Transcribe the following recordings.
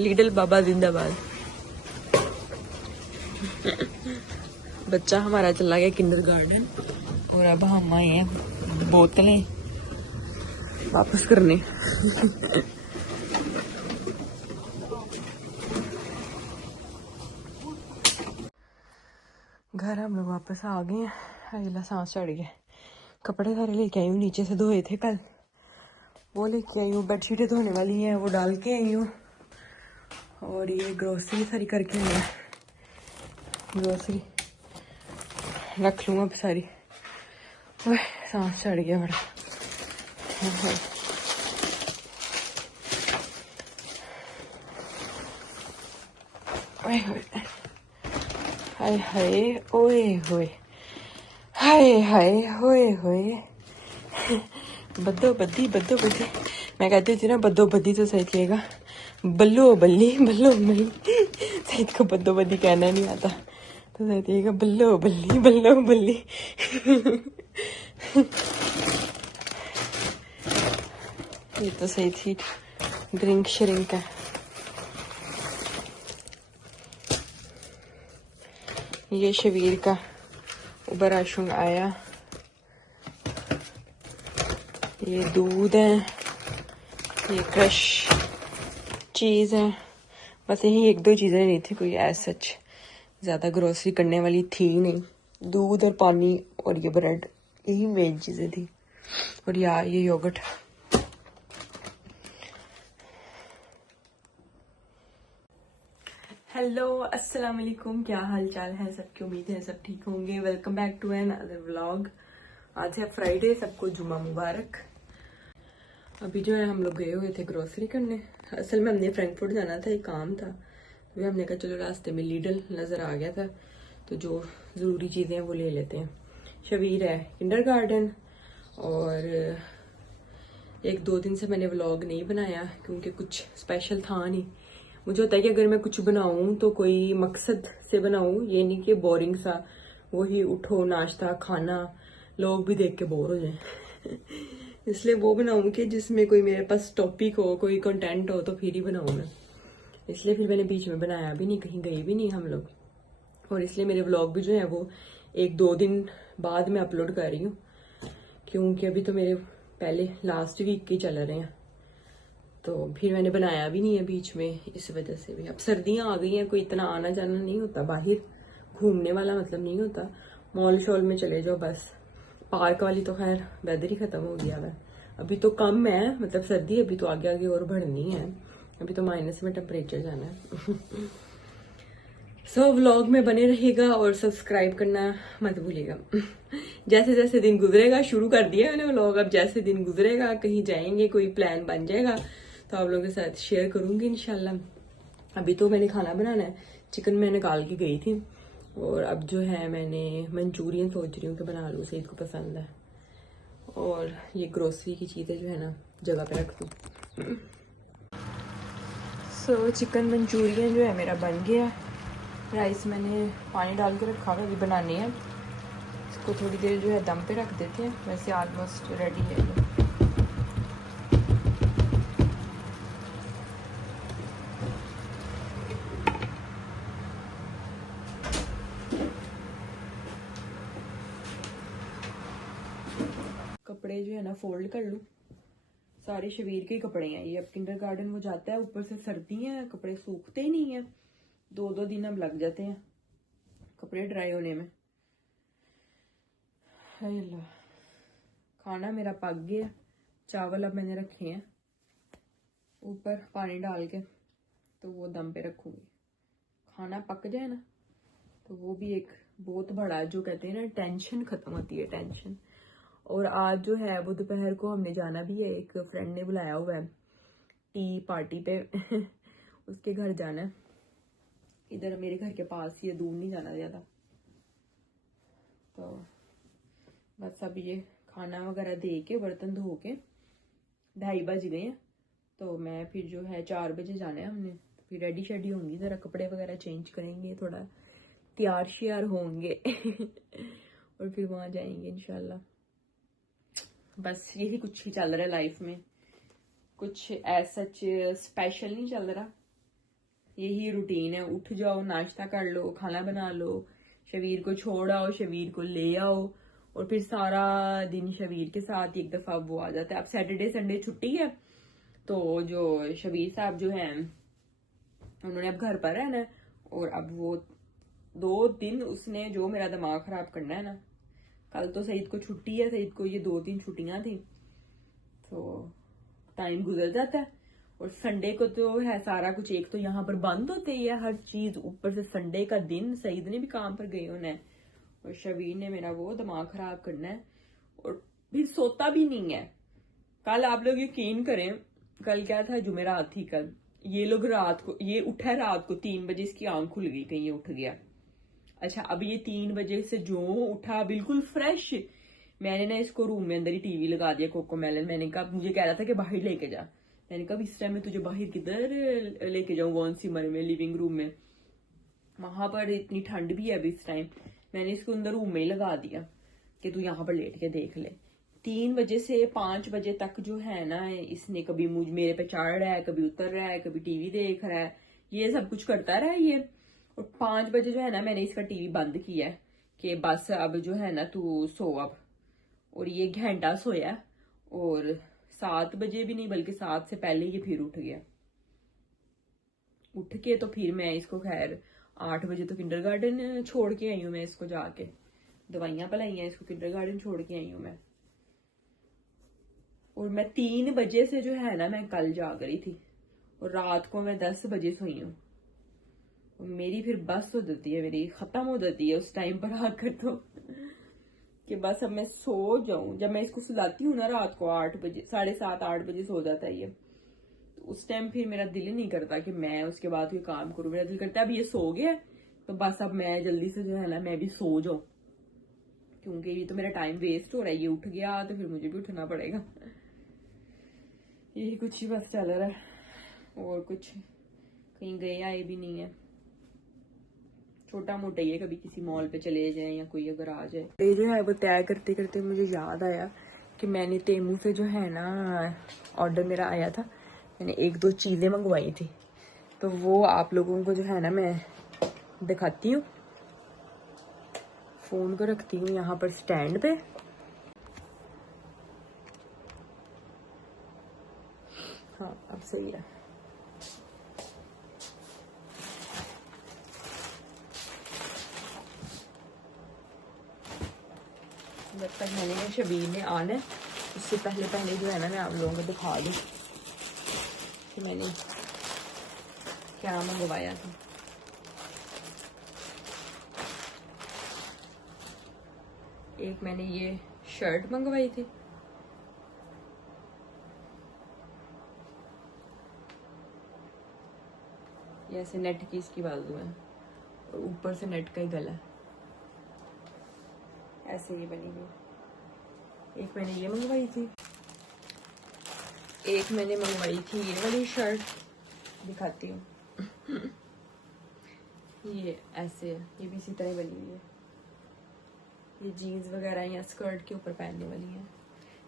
Little बाबा जिंदाबाद। बच्चा हमारा चला गया किंडरगार्टन और अब हम आए हैं बोतलें वापस करने। घर हम लोग वापस आ गए हैं। अगला सांस चढ़ गया। कपड़े सारे लेके आई हूँ, नीचे से धोए थे कल, वो लेके आई हूँ। बेडशीटें धोने वाली हैं, वो डाल के आई हूँ। और ये ग्रोसरी सारी करके आई हूँ। ग्रोसरी रख लूँ अब सारी। ओह, सांस चढ़ गया बड़ा। हाय हाय ओए होए, हाय हाय होए होए। बद्दो बद्दी मैं कहती थी ना, बद्दो बद्दी तो सही थिएगा बल्लो बल्ली बल्लो बल्ली। सहित को बद्दो बद्दी कहना नहीं आता, तो सही थिएगा बल्लो बल्ली बल्लो बल्ली। ये तो सही थी ड्रिंक श्रिंक है। ये शबीर का उबर आशुंग आया। ये दूध है, ये क्रश चीज़ है। बस यही एक दो चीज़ें नहीं थी, कोई ऐसा सच ज़्यादा ग्रोसरी करने वाली थी नहीं। दूध और पानी और ये ब्रेड, यही मेन चीज़ें थी। और ये योगर्ट। हेलो अस्सलाम वालेकुम, क्या हाल चाल है सबकी। उम्मीद है सब ठीक होंगे। Welcome back to another vlog. आज है फ्राइडे, सबको जुमा मुबारक। अभी जो है हम लोग गए हुए थे ग्रोसरी करने। असल में हमने फ्रैंकफर्ट जाना था, एक काम था। तो हमने कहा चलो रास्ते में लीडल नज़र आ गया था, तो जो ज़रूरी चीज़ें हैं वो ले लेते हैं। शबीर है किंडरगार्टन, और एक दो दिन से मैंने व्लॉग नहीं बनाया क्योंकि कुछ स्पेशल था नहीं। मुझे होता है कि अगर मैं कुछ बनाऊं तो कोई मकसद से बनाऊं, ये नहीं कि बोरिंग सा वही उठो नाश्ता खाना, लोग भी देख के बोर हो जाएं। इसलिए वो बनाऊं कि जिसमें कोई मेरे पास टॉपिक हो, कोई कंटेंट हो, तो फिर ही बनाऊं मैं। इसलिए फिर मैंने बीच में बनाया भी नहीं, कहीं गई भी नहीं हम लोग। और इसलिए मेरे व्लॉग भी जो है वो एक दो दिन बाद में अपलोड कर रही हूँ, क्योंकि अभी तो मेरे पहले लास्ट वीक के चल रहे हैं। तो फिर मैंने बनाया भी नहीं है बीच में, इस वजह से भी। अब सर्दियां आ गई हैं, कोई इतना आना जाना नहीं होता बाहर, घूमने वाला मतलब नहीं होता। मॉल शॉल में चले जाओ बस। पार्क वाली तो खैर वेदर ही खत्म हो गया है। अभी तो कम है, मतलब सर्दी अभी तो आगे आगे और बढ़नी है। अभी तो माइनस में टेम्परेचर जाना है। सो व्लॉग में बने रहिएगा और सब्सक्राइब करना मत भूलिएगा। जैसे जैसे दिन गुजरेगा, शुरू कर दिया मैंने व्लॉग, अब जैसे दिन गुजरेगा कहीं जाएंगे, कोई प्लान बन जाएगा तो आप लोगों के साथ शेयर करूंगी इंशाल्लाह। अभी तो मैंने खाना बनाना है, चिकन मैं निकाल के गई थी, और अब जो है मैंने मंचूरियन सोच रही हूँ कि बना लूँ, सईद को पसंद है। और ये ग्रोसरी की चीज़ें जो है ना जगह पे रख दूँ। सो चिकन मंचूरियन जो है मेरा बन गया। राइस मैंने पानी डाल के रखा हुआ, अभी बनानी है। इसको थोड़ी देर जो है दम पे रख देते हैं, वैसे ऑलमोस्ट रेडी है ये। कपड़े जो है ना फोल्ड कर लूँ। सारे शबीर के कपड़े हैं ये, अब किंडरगार्टन वो जाता है, ऊपर से सर्दी है, कपड़े सूखते ही नहीं है। दो दो दिन अब लग जाते हैं कपड़े ड्राई होने में। अल्लाह, खाना मेरा पक गया। चावल अब मैंने रखे हैं ऊपर पानी डाल के, तो वो दम पे रखूंगी। खाना पक जाए ना तो वो भी एक बहुत बड़ा, जो कहते हैं ना, टेंशन खत्म होती है, टेंशन। और आज जो है वो दोपहर को हमने जाना भी है, एक फ्रेंड ने बुलाया हुआ है टी पार्टी पे। उसके घर जाना है, इधर मेरे घर के पास ही है, दूर नहीं जाना ज्यादा। तो बस अब ये खाना वगैरह दे के बर्तन धो के 2:30 बज गए हैं, तो मैं फिर जो है 4 बजे जाना है हमने। तो फिर रेडी शेडी होंगी, जरा कपड़े वगैरह चेंज करेंगे, थोड़ा तैयार श्यार होंगे। और फिर वहां जाएंगे इंशाल्लाह। बस यही कुछ ही चल रहा है लाइफ में, कुछ ऐसा स्पेशल नहीं चल रहा। यही रूटीन है, उठ जाओ, नाश्ता कर लो, खाना बना लो, शबीर को छोड़ आओ, शबीर को ले आओ, और फिर सारा दिन शबीर के साथ एक दफा वो आ जाता है। अब सैटरडे संडे छुट्टी है, तो जो शबीर साहब जो हैं उन्होंने अब घर पर रहना है, और अब वो 2 दिन उसने जो मेरा दिमाग खराब करना है ना। कल तो सईद को छुट्टी है, सईद को ये 2-3 छुट्टियां थी, तो टाइम गुजर जाता है। और संडे को तो है सारा कुछ, एक तो यहाँ पर बंद होते ही है हर चीज, ऊपर से संडे का दिन सईद ने भी काम पर गए होना है, और शबीर ने मेरा वो दिमाग खराब करना है, और फिर सोता भी नहीं है। कल आप लोग यकीन करें, कल क्या था, जुमेरात थी कल, ये लोग रात को, ये उठा रात को 3 बजे, इसकी आंख खुल गई, कहीं ये उठ गया। अच्छा, अब ये 3 बजे से जो उठा बिल्कुल फ्रेश, मैंने ना इसको रूम में अंदर ही टीवी लगा दिया, कोको मेलन। मैंने कहा, मुझे कह रहा था कि बाहर लेके जा, मैंने कहा इस टाइम में तुझे बाहर किधर लेके जाऊं, कौन सी उम्र में, लिविंग रूम में, वहां पर इतनी ठंड भी है अभी इस टाइम। मैंने इसको अंदर रूम में ही लगा दिया कि तू यहाँ पर लेट के देख ले। 3 बजे से 5 बजे तक जो है ना, इसने कभी मेरे पे चढ़ रहा है, कभी उतर रहा है, कभी टीवी देख रहा है, ये सब कुछ करता रहा है ये। और 5 बजे जो है ना, मैंने इसका टीवी बंद किया है कि बस अब जो है ना तू सो अब। और ये घंटा सोया, और 7 बजे भी नहीं बल्कि 7 से पहले ये फिर उठ गया। उठ के तो फिर मैं इसको खैर 8 बजे तो किंडरगार्टन छोड़ के आई हूँ मैं इसको, जाके दवाइयां पिलाई हैं इसको, किंडरगार्टन छोड़ के आई हूँ मैं। और मैं 3 बजे से जो है ना, मैं कल जाग रही थी, और रात को मैं 10 बजे सोई हूँ। मेरी फिर बस हो जाती है, मेरी खत्म हो जाती है उस टाइम पर आकर, तो कि बस अब मैं सो जाऊं। जब मैं इसको सुलाती हूँ ना रात को 8 बजे, 7:30-8 बजे सो जाता है ये, तो उस टाइम फिर मेरा दिल ही नहीं करता कि मैं उसके बाद कोई काम करूं। मेरा दिल करता है अब ये सो गया, तो बस अब मैं जल्दी से जो है ना, मैं भी सो जाऊं, क्योंकि ये तो मेरा टाइम वेस्ट हो रहा है। ये उठ गया तो फिर मुझे भी उठना पड़ेगा। यही कुछ ही बस चल रहा है, और कुछ कहीं गए आए भी नहीं है। छोटा मोटा ही है, कभी किसी मॉल पे चले जाए या कोई अगर आ जाए। ये जो है वो तय करते करते मुझे याद आया कि मैंने तेमू से जो है ना, ऑर्डर मेरा आया था, मैंने 1-2 चीजें मंगवाई थी, तो वो आप लोगों को जो है ना मैं दिखाती हूँ। फोन को रखती हूँ यहाँ पर स्टैंड पे। हाँ, अब सही है। जब तक मैंने शबीर ने आना है, उससे पहले पहले जो है ना, मैं आप लोगों को दिखा दूँ कि मैंने क्या मंगवाया था। एक मैंने ये शर्ट मंगवाई थी, ये ऐसे नेट की इसकी बाजू है, और ऊपर से नेट का ही गला है, ऐसे ये बनी हुई। एक मैंने ये मंगवाई थी, एक मैंने मंगवाई थी ये वाली शर्ट, दिखाती हूँ। ये ऐसे है, ये भी इसी तरह बनी हुई है। ये जीन्स वगैरह या स्कर्ट के ऊपर पहनने वाली है।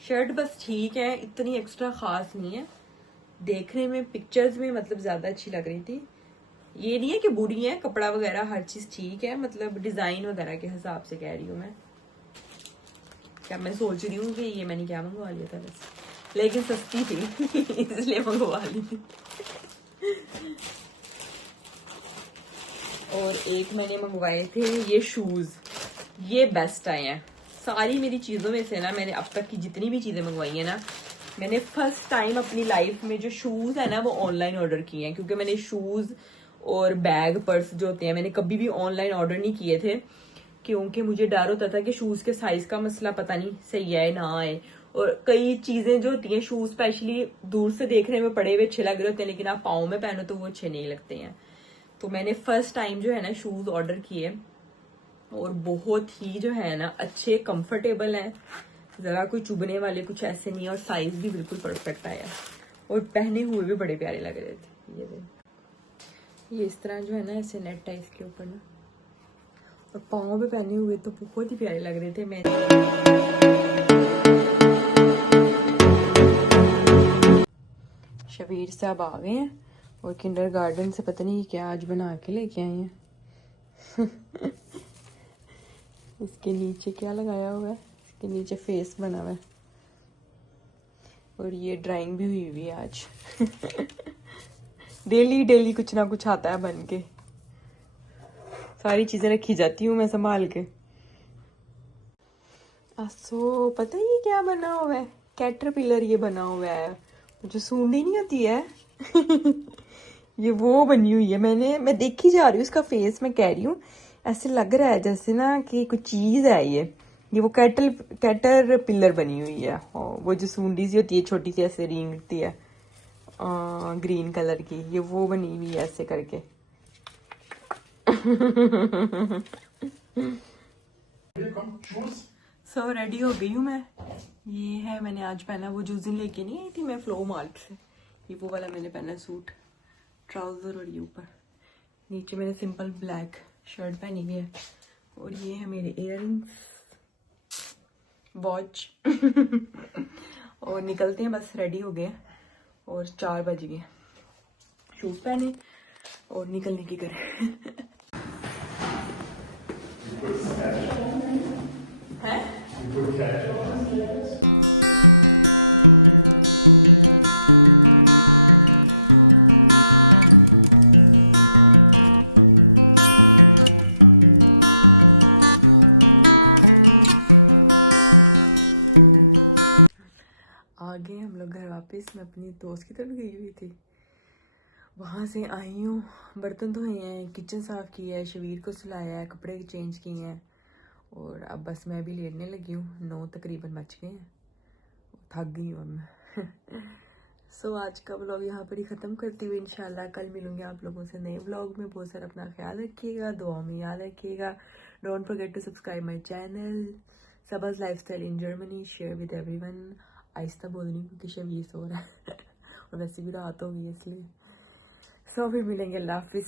शर्ट बस ठीक है, इतनी एक्स्ट्रा खास नहीं है, देखने में पिक्चर्स में मतलब ज्यादा अच्छी लग रही थी। ये नहीं है कि बुरी है, कपड़ा वगैरह हर चीज ठीक है, मतलब डिजाइन वगैरह के हिसाब से कह रही हूँ मैं। क्या मैं सोच रही हूँ कि ये मैंने क्या मंगवा लिया था बस, लेकिन सस्ती थी इसलिए मंगवा ली थी। और एक मैंने मंगवाए थे ये शूज, ये बेस्ट आए हैं सारी मेरी चीजों में से ना। मैंने अब तक की जितनी भी चीजें मंगवाई है ना, मैंने फर्स्ट टाइम अपनी लाइफ में जो शूज है ना वो ऑनलाइन ऑर्डर किए हैं, क्योंकि मैंने शूज और बैग पर्स जो होते हैं मैंने कभी भी ऑनलाइन ऑर्डर नहीं किए थे, क्योंकि मुझे डर होता था कि शूज के साइज का मसला पता नहीं सही आए ना आए। और कई चीजें जो होती हैं, शूज स्पेशली दूर से देखने में पड़े हुए अच्छे लग रहे होते हैं, लेकिन आप पाँव में पहनो तो वो अच्छे नहीं लगते हैं। तो मैंने फर्स्ट टाइम जो है ना शूज ऑर्डर किए, और बहुत ही जो है ना अच्छे कंफर्टेबल हैं, जरा कोई चुभने वाले कुछ ऐसे नहीं है, और साइज भी बिल्कुल परफेक्ट आया, और पहने हुए भी बड़े प्यारे लग रहे थे। ये इस तरह जो है ना ऐसे नेट है इसके ऊपर ना, और पाँव पे पहने हुए तो बहुत ही प्यारे लग रहे थे। मैं शबीर साहब आ गए हैं, और किंडरगार्टन से पता नहीं क्या आज बना के लेके आई हैं। इसके नीचे क्या लगाया हुआ है, इसके नीचे फेस बना हुआ है और ये ड्राइंग भी हुई है आज। डेली डेली कुछ ना कुछ आता है बन के, सारी चीजें रखी जाती हूँ मैं संभाल के। सो पता है ये क्या बना हुआ है, कैटरपिलर ये बना हुआ है, जो सूंडी नहीं होती है। ये वो बनी हुई है, मैं देखी जा रही हूँ इसका फेस, मैं कह रही हूँ ऐसे लग रहा है जैसे ना कि कुछ चीज है ये वो कैटर पिलर बनी हुई है। वो जो सूंडी सी होती है छोटी सी ऐसे रेंगती है ग्रीन कलर की, ये वो बनी हुई है ऐसे करके। सो रेडी हो गई हूँ मैं। ये है मैंने आज पहना, वो जो दिन लेके नहीं आई थी मैं फ्लो मार्ट से, ये वो वाला मैंने पहना सूट, ट्राउजर और ये ऊपर, नीचे मैंने सिंपल ब्लैक शर्ट पहनी हुई है। और ये है मेरे इयररिंग्स, वॉच। और निकलते हैं, बस रेडी हो गए और 4 बज गए, शूज पहने और निकलने की करें। आ गए हम लोग घर वापस। मैं अपनी दोस्त की तरफ गई हुई थी, वहाँ से आई हूँ, बर्तन धोए हैं, किचन साफ़ किया है, शबीर को सुलाया है, कपड़े चेंज किए हैं और अब बस मैं भी लेटने लगी हूँ। 9 तकरीबन बज गए हैं, थक गई हूँ मैं। सो आज का व्लॉग यहाँ पर ही ख़त्म करती हुई इंशाल्लाह कल मिलूंगी आप लोगों से नए व्लॉग में। बहुत सारा अपना ख्याल रखिएगा, दुआ में याद रखिएगा। Don't forget to subscribe my channel Saba's lifestyle in Germany, share with everyone. आहिस्ता बोल रही हूँ क्योंकि शबीर सो रहा है और वैसे भी रात हो गई है इसलिए। सो फिर मिलेंगे, अल्लाह हाफिज़।